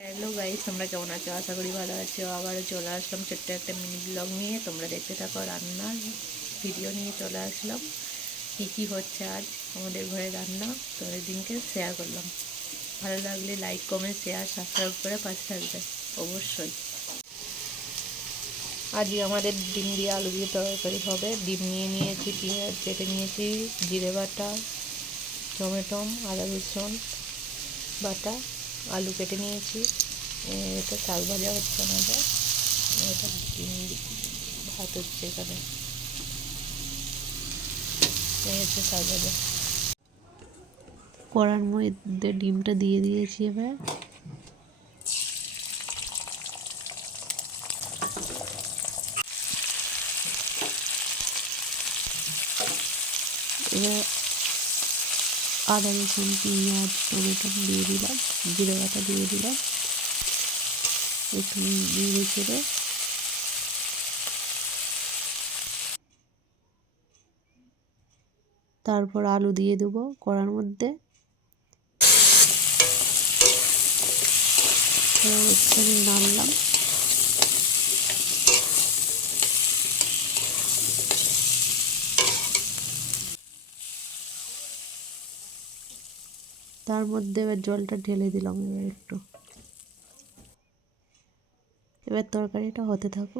Hello guys, তোমরা কেমন আছো? আশা করি ভালো আছো। আবারও চলে আসলাম ছোট্ট একটা মিনি ব্লগ নিয়ে। তোমরা দেখতে থাকো, রান্নার ভিডিও নিয়ে চলে আসলাম। কী কী হচ্ছে আজ আমাদের ঘরে রান্না, তোমাদের দিনকে শেয়ার করলাম। ভালো লাগলে লাইক, কমেন্ট, শেয়ার, সাবস্ক্রাইব করে পাশে থাকবে অবশ্যই। আজকে আমাদের ডিম দিয়ে আলু দিয়ে তরকারি হবে। ডিম নিয়ে নিয়েছি, পেঁয়াজ কেটে নিয়েছি, জিরে বাটা, টমেটো, আদা রসুন বাটা, আলু কেটে নিয়েছি। এটা শাক ভাজা হচ্ছে আমাদের। এটা ভাত হচ্ছে এখানে। এই হচ্ছে শাক ভাজা। কড়ার মধ্যে ডিমটা দিয়ে দিয়েছি। এবার আদা রসুন পেঁয়াজ টমেটো দিয়ে দিলাম, জিরে বাটা দিয়ে দিলাম, একটু নেড়ে চেড়ে তারপর আলু দিয়ে দেবো কড়ার মধ্যে। একটুখানি নাড়লাম। তার মধ্যে এবার জলটা ঢেলে দিলাম। এবার তরকারিটা হতে থাকুক।